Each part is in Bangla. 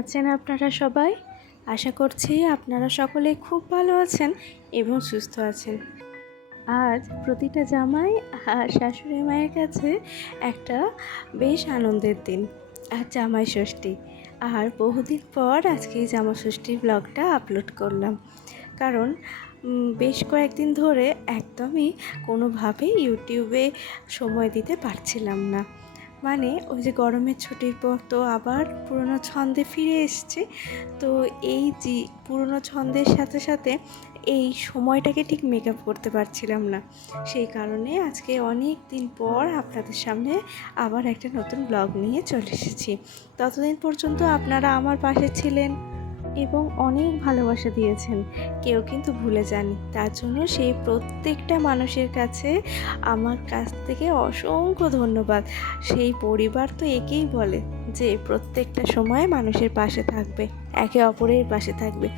আছেন আপনারা সবাই? আশা করছি আপনারা সকলে খুব ভালো আছেন এবং সুস্থ আছেন। আজ প্রতিটা জামাই আর শাশুড়ি মায়ের কাছে একটা বেশ আনন্দের দিন, আর জামাই ষষ্ঠী। আর বহুদিন পর আজকে এই জামাই ষষ্ঠীর ব্লগটা আপলোড করলাম, কারণ বেশ কয়েকদিন ধরে একদমই কোনোভাবেই ইউটিউবে সময় দিতে পারছিলাম না। মানে ওই যে গরমের ছুটির পর তো আবার পুরনো ছন্দে ফিরে এসেছি। তো এই যে পুরনো ছন্দের সাথে সাথে এই সময়টাকে ঠিক মেকআপ করতে পারছিলাম না। সেই কারণে আজকে অনেক দিন পর আপনাদের সামনে আবার একটা নতুন ব্লগ নিয়ে চলে এসেছি। ততদিন পর্যন্ত আপনারা আমার পাশে ছিলেন এবং অনেক ভালোবাসা দিয়েছেন, কেউ কিন্তু ভুলে যাননি। তার জন্য সেই প্রত্যেকটা মানুষের কাছে আমার কাছ থেকে অসংখ্য ধন্যবাদ। সেই পরিবার তো একেই বলে যে প্রত্যেকটা সময় মানুষের পাশে থাকবে, একে অপরের পাশে থাকবে।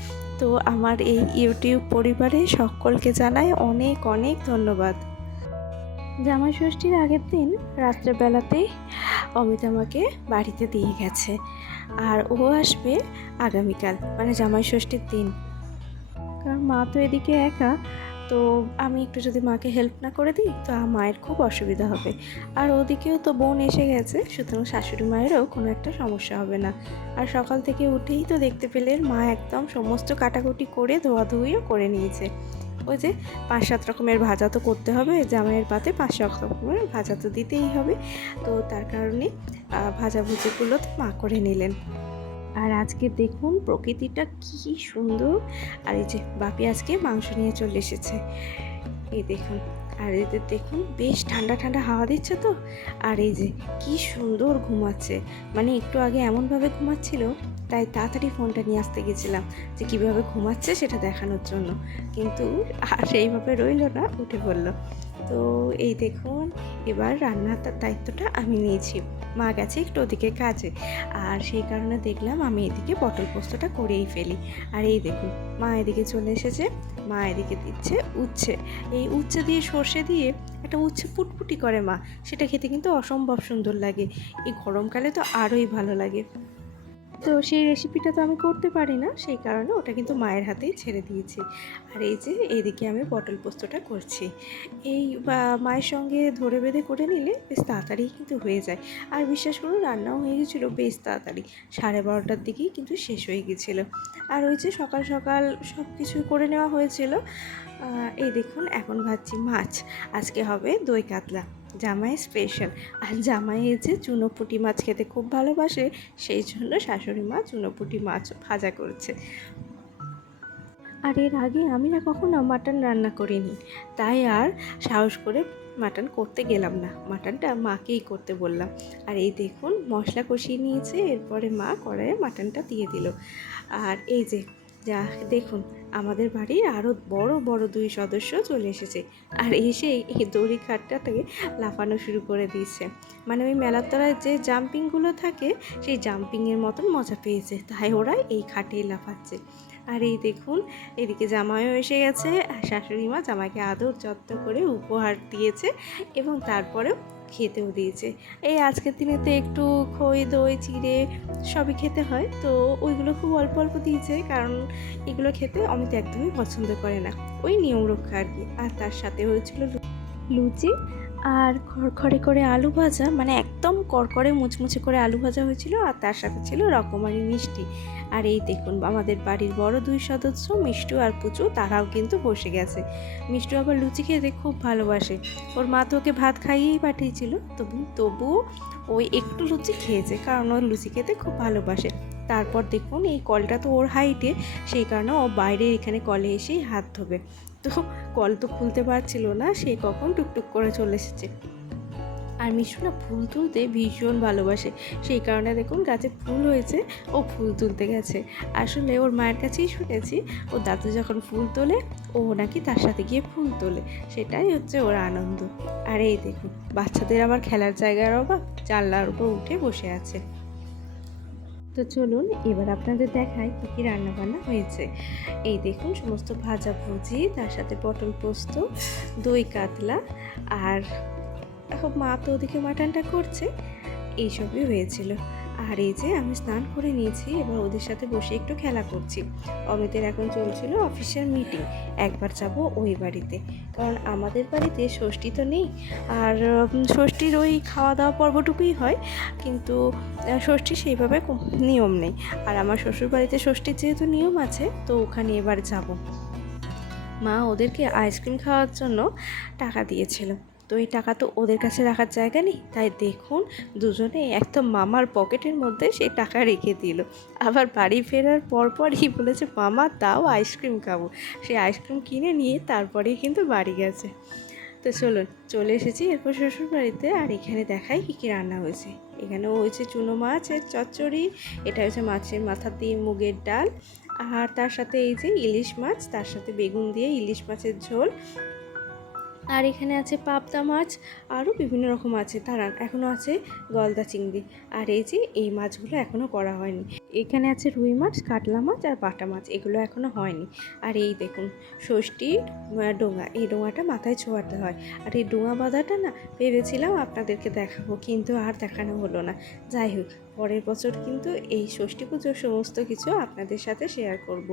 তো আমার এই ইউটিউব পরিবারে সকলকে জানাই অনেক অনেক ধন্যবাদ। জামাই ষষ্ঠীর আগের দিন রাত্রেবেলাতেই অমিত আমাকে বাড়িতে দিয়ে গেছে, আর ও আসবে আগামীকাল, মানে জামাই ষষ্ঠীর দিন। কারণ মা তো এদিকে একা, তো আমি একটু যদি মাকে হেল্প না করে দিই তো মায়ের খুব অসুবিধা হবে। আর ওদিকেও তো বোন এসে গেছে, সুতরাং শাশুড়ি মায়েরও কোনো একটা সমস্যা হবে না। আর সকাল থেকে উঠেই তো দেখতে পেলেন মা একদম সমস্ত কাটাকুটি করে ধোয়াধুয়িও করে নিয়েছে। ওই যে 5-7 রকমের ভাজা তো করতে হবে, জামাইয়ের পাতে 5-7 রকমের ভাজা তো দিতেই হবে। তো তার কারণে ভাজাভুজিগুলো তো মা করে নিলেন। আর আজকে দেখুন প্রকৃতিটা কি সুন্দর। আর এই যে বাপি আজকে মাংস নিয়ে চলে এসেছে, এই দেখুন। আর এদের দেখুন বেশ ঠান্ডা ঠান্ডা হাওয়া দিচ্ছে তো। আর এই যে কি সুন্দর ঘুমাচ্ছে, মানে একটু আগে এমনভাবে ঘুমাচ্ছিল, তাই তাড়াতাড়ি ফোনটা নিয়ে আসতে গেছিলাম যে কীভাবে ঘুমাচ্ছে সেটা দেখানোর জন্য। কিন্তু আর সেইভাবে রইল না, উঠে পড়লো। তো এই দেখুন এবার রান্নার দায়িত্বটা আমি নিয়েছি, মা গেছে একটু ওদিকে কাজে। আর সেই কারণে দেখলাম আমি এদিকে পটল পোস্তটা করেই ফেলি। আর এই দেখুন মা এদিকে চলে এসেছে, মা এদিকে দিচ্ছে উচ্ছে। এই উচ্ছে দিয়ে সর্ষে দিয়ে একটা উচ্ছে ফুটফুটি করে মা, সেটা খেতে কিন্তু অসম্ভব সুন্দর লাগে। এই গরমকালে তো আরোই ভালো লাগে। তো সেই রেসিপিটা তো আমি করতে পারি না, সেই কারণে ওটা কিন্তু মায়ের হাতেই ছেড়ে দিয়েছি। আর এই যে এইদিকে আমি পটল পোস্তটা করছি। এই মায়ের সঙ্গে ধরে বেঁধে করে নিলে বেশ তাড়াতাড়ি কিন্তু হয়ে যায়। আর বিশ্বাস করুন রান্নাও হয়ে গেছিলো বেশ তাড়াতাড়ি, 12:30টার দিকেই কিন্তু শেষ হয়ে গেছিলো। আর ওই যে সকাল সকাল সব কিছু করে নেওয়া হয়েছিল। এই দেখুন এখন ভাজছি মাছ, আজকে হবে দই কাতলা, জামাই স্পেশাল। আর জামাই যে চুনোপুঁটি মাছ খেতে খুব ভালোবাসে, সেই জন্য শাশুড়ি মা চুনোপুঁটি মাছ ভাজা করছে। আর এর আগে আমি না কখনো মাটন রান্না করিনি, তাই আর সাহস করে মাটন করতে গেলাম না, মাটনটা মাকেই করতে বললাম। আর এই দেখুন মশলা কষিয়ে নিয়েছে, এরপরে মা কড়াইয়ে মাটনটা দিয়ে দিল। আর এই যে যা দেখুন আমাদের বাড়ির আরও বড় বড় 2 সদস্য চলে এসেছে। আর এসে এই দড়ি খাটটাকে লাফানো শুরু করে দিয়েছে, মানে ওই মেলার তলায় যে জাম্পিংগুলো থাকে সেই জাম্পিংয়ের মতন মজা পেয়েছে, তাই ওরা এই খাটেই লাফাচ্ছে। আর এই দেখুন এদিকে জামাইও এসে গেছে, আর শাশুড়ি মা জামাইকে আদর যত্ন করে উপহার দিয়েছে এবং তারপরেও খেতেও দিয়েছে। এই আজকের দিনে তো একটু খই দই চিড়ে সবই খেতে হয়, তো ওইগুলো খুব অল্প অল্প দিয়েছে, কারণ এগুলো খেতে অমিত একদমই পছন্দ করে না, ওই নিয়ম রক্ষা আর কি। আর তার সাথে হয়েছিল লুচি আর খড়খড়ে করে আলু ভাজা, মানে একদম কড়কড়ে মুচমুচে করে আলু ভাজা হয়েছিল, আর তার সাথে ছিল রকমারি মিষ্টি। আর এই দেখুন আমাদের বাড়ির বড় 2 সদস্য মিষ্টু আর পুচু, তারাও কিন্তু বসে গেছে। মিষ্টু আবার লুচি খেতে খুব ভালোবাসে, ওর মা তো ওকে ভাত খাইয়েই পাঠিয়েছিল, তবুও ওই একটু লুচি খেয়েছে, কারণ ওর লুচি খেতে খুব ভালোবাসে। তারপর দেখুন এই কলটা তো ওর হাইটে, সেই কারণে ও বাইরে এখানে কলে এসেই হাত ধোবে। তো কল তো খুলতে পারছিল না, সে কখন টুকটুক করে চলে এসেছে। আর মিশু না ফুল তুলতে ভীষণ ভালোবাসে, সেই কারণে দেখুন গাছে ফুল হয়েছে, ও ফুল তুলতে গেছে। আসলে ওর মায়ের কাছেই শুনেছি ও দাদু যখন ফুল তোলে ও নাকি তার সাথে গিয়ে ফুল তোলে, সেটাই হচ্ছে ওর আনন্দ। আর এই দেখুন বাচ্চাদের আবার খেলার জায়গার অভাব, জানলার উপর উঠে বসে আছে। তো চলুন এবার আপনাদের দেখাই কী কী রান্নাবান্না হয়েছে। এই দেখুন সমস্ত ভাজাভুজি, তার সাথে পটল পোস্ত, দই কাতলা, আর এখন মা তো ওদিকে মাটনটা করছে, এইসবই হয়েছিল। আর এই যে আমি স্নান করে নিয়েছি, এবার ওদের সাথে বসে একটু খেলা করছি। অমিতের এখন চলছিল অফিসের মিটিং, একবার যাব ওই বাড়িতে, কারণ আমাদের বাড়িতে ষষ্ঠী তো নেই। আর ষষ্ঠীর ওই খাওয়া দাওয়া পর্বটুকুই হয়, কিন্তু ষষ্ঠীর সেইভাবে নিয়ম নেই। আর আমার শ্বশুর বাড়িতে ষষ্ঠীর যেহেতু নিয়ম আছে, তো ওখানে এবার যাব। মা ওদেরকে আইসক্রিম খাওয়ার জন্য টাকা দিয়েছিল, তো এই টাকা তো ওদের কাছে রাখার জায়গা নেই, তাই দেখুন দুজনে একদম মামার পকেটের মধ্যে সেই টাকা রেখে দিল। আবার বাড়ি ফেরার পরপরই বলেছে মামা তাও আইসক্রিম খাবো। সেই আইসক্রিম কিনে নিয়ে তারপরেই কিন্তু বাড়ি গেছে। তো চলুন, চলে এসেছি এরপর শ্বশুর বাড়িতে। আর এখানে দেখাই কী কী রান্না হয়েছে। এখানেও হয়েছে চুনো মাছের চচ্চড়ি, এটা হচ্ছে মাছের মাথা দিয়ে মুগের ডাল, আর তার সাথে এই যে ইলিশ মাছ, তার সাথে বেগুন দিয়ে ইলিশ মাছের ঝোল। আর এখানে আছে পাবদা মাছ, আরও বিভিন্ন রকম আছে, তারা এখনও আছে গলদা চিংড়ি। আর এই যে এই মাছগুলো এখনও করা হয়নি। এখানে আছে রুই মাছ, কাতলা মাছ আর বাটা মাছ, এগুলো এখনও হয়নি। আর এই দেখুন ষষ্ঠীর ডোঙা, এই ডোঙাটা মাথায় ছোঁয়াতে হয়। আর এই ডোঙা বাঁধাটা না ভেবেছিলাম আপনাদেরকে দেখাবো, কিন্তু আর দেখানো হলো না। যাই হোক, পরের বছর কিন্তু এই ষষ্ঠী পুজোর সমস্ত কিছু আপনাদের সাথে শেয়ার করব।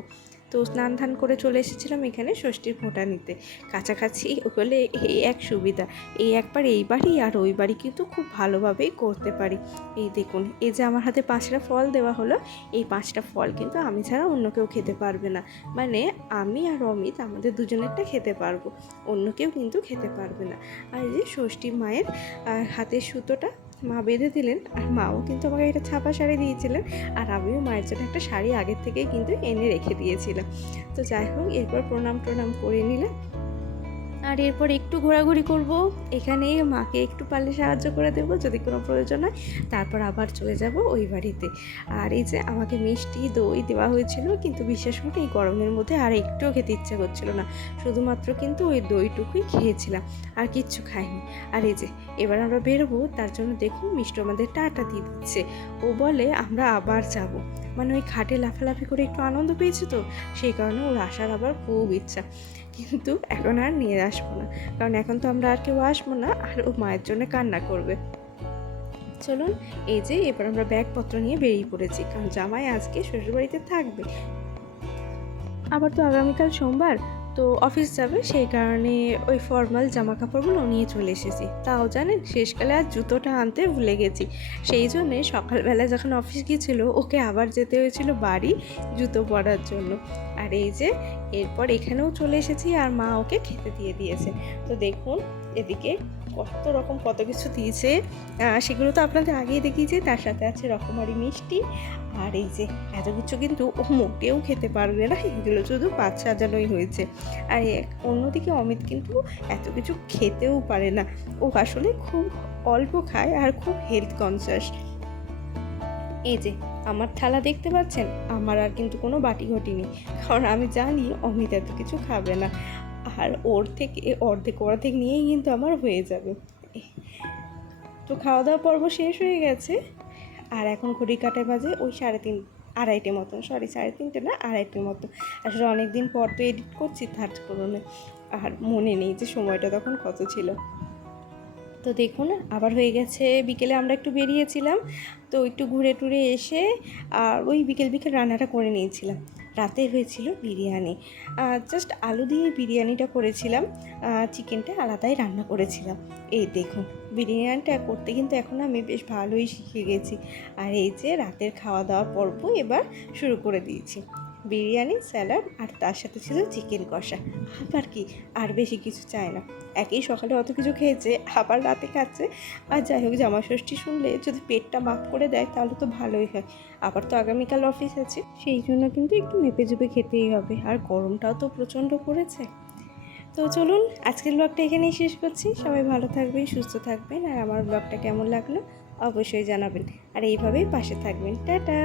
তো স্নান ধান করে চলে এসেছিলাম এখানে ষষ্ঠীর ফোঁটা নিতে। কাছাকাছি হলে এই এক সুবিধা, এই একবার এই বাড়ি আর ওই বাড়ি কিন্তু খুব ভালোভাবেই করতে পারি। এই দেখুন, এই যে আমার হাতে 5টা ফল দেওয়া হলো, এই 5টা ফল কিন্তু আমি ছাড়া অন্য কেউ খেতে পারবে না। মানে আমি আর অমিত আমাদের দুজনেরটা খেতে পারবো, অন্য কেউ কিন্তু খেতে পারবে না। আর এই যে ষষ্ঠী মায়ের হাতের সুতোটা মা বেঁধে দিলেন, আর মাও কিন্তু আমাকে একটা ছাপা শাড়ি দিয়েছিলেন, আর আমিও মায়ের জন্য একটা শাড়ি আগের থেকেই কিন্তু এনে রেখে দিয়েছিলাম। তো যাই হোক, এরপর প্রণাম করে নিলাম। আর এরপর একটু ঘোরাঘুরি করব, এখানে মাকে একটু পারলে সাহায্য করে দেব যদি কোনো প্রয়োজন হয়, তারপর আবার চলে যাব ওই বাড়িতে। আর এই যে আমাকে মিষ্টি দই দেওয়া হয়েছিল, কিন্তু বিশ্বাস করুন এই গরমের মধ্যে আর একটুও খেতে ইচ্ছা করছিল না, শুধুমাত্র কিন্তু ওই দইটুকুই খেয়েছিলাম, আর কিচ্ছু খাইনি। আর এই যে এবার আমরা বেরোবো, তার জন্য দেখুন মিষ্টি আমাদের টাটা দিয়ে দিচ্ছে। ও বলে আমরা আবার যাব, মানে ওই খাটে লাফালাফি করে একটু আনন্দ পেয়েছে, তো সেই কারণে ওর আসার আবার খুব ইচ্ছা। কিন্তু এখন আর নিয়ে আসবো না, কারণ এখন তো আমরা আর কেউ আসবো না, আর ও মায়ের জন্য কান্না করবে। চলুন, এই যে এবার আমরা ব্যাগপত্র নিয়ে বেরিয়ে পড়েছি, কারণ জামাই আজকে শ্বশুরবাড়িতে থাকবে। আবার তো আগামীকাল সোমবার, তো অফিস যাবে, সেই কারণে ওই ফর্মাল জামা কাপড়গুলো নিয়ে চলে এসেছি। তাও জানেন শেষকালে আর জুতোটা আনতে ভুলে গেছি, সেই জন্যে সকালবেলা যখন অফিস গিয়েছিল ওকে আবার যেতে হয়েছিল বাড়ি জুতো পরার জন্য। আর এই যে এরপর এখানেও চলে এসেছি, আর মা ওকে খেতে দিয়ে দিয়েছে। তো দেখুন এদিকে কত কিছু দিয়েছে, সেগুলো তো আপনাদের আগেই দেখিয়েছি। তার সাথে আছে রকমারি মিষ্টি, আর এই যে এত কিছু কিন্তু ও মোটেও খেতে পারবে না, এগুলো শুধু পাত সাজানোই হয়েছে। আর অন্যদিকে অমিত কিন্তু এত কিছু খেতেও পারে না, ও আসলে খুব অল্প খায় আর খুব হেলথ কনসিয়াস। এই যে আমার থালা দেখতে পাচ্ছেন, আমার আর কিন্তু কোনো বাটি ঘটি নেই, কারণ আমি জানি অমিত এত কিছু খাবে না, আর ওর থেকে অর্ধেক নিয়েই কিন্তু আমার হয়ে যাবে। তো খাওয়া দাওয়া পর্ব শেষ হয়ে গেছে, আর এখন ঘড়ি কাটায় বাজে ওই 3:30 মতন, 3:30 না 2:30 মতো। আসলে অনেক দিন পর তো এডিট করছি তার কারণে আর মনে নেই যে সময়টা তখন কত ছিল। তো দেখুন আবার হয়ে গেছে বিকেলে আমরা একটু বেরিয়েছিলাম, তো একটু ঘুরে টুরে এসে আর ওই বিকেল রান্নাটা করে নিয়েছিলাম। রাতে হয়েছিল বিরিয়ানি, জাস্ট আলু দিয়ে বিরিয়ানিটা করেছিলাম, চিকেনটা আলাদাই রান্না করেছিলাম। এই দেখুন বিরিয়ানিটা করতে কিন্তু এখন আমি বেশ ভালোই শিখে গেছি। আর এই যে রাতের খাওয়া দাওয়া পর্ব এবার শুরু করে দিয়েছি, বিরিয়ানি, স্যালাড, আর তার সাথে ছিল চিকেন কষা। আবার কি, আর বেশি কিছু চাই না, একই সকালে অত কিছু খেয়েছে আবার রাতে খাচ্ছে। আর যাই হোক, জামাই ষষ্ঠী শুনলে যদি পেটটা মাফ করে দেয় তাহলে তো ভালোই হয়। আবার তো আগামীকাল অফিস আছে, সেই জন্য কিন্তু একটু মেপে জুপে খেতেই হবে, আর গরমটাও তো প্রচণ্ড পড়েছে। তো চলুন আজকের ব্লগটা এখানেই শেষ করছি। সবাই ভালো থাকবেন, সুস্থ থাকবেন, আর আমার ব্লগটা কেমন লাগলো অবশ্যই জানাবেন, আর এইভাবেই পাশে থাকবেন। টাটা।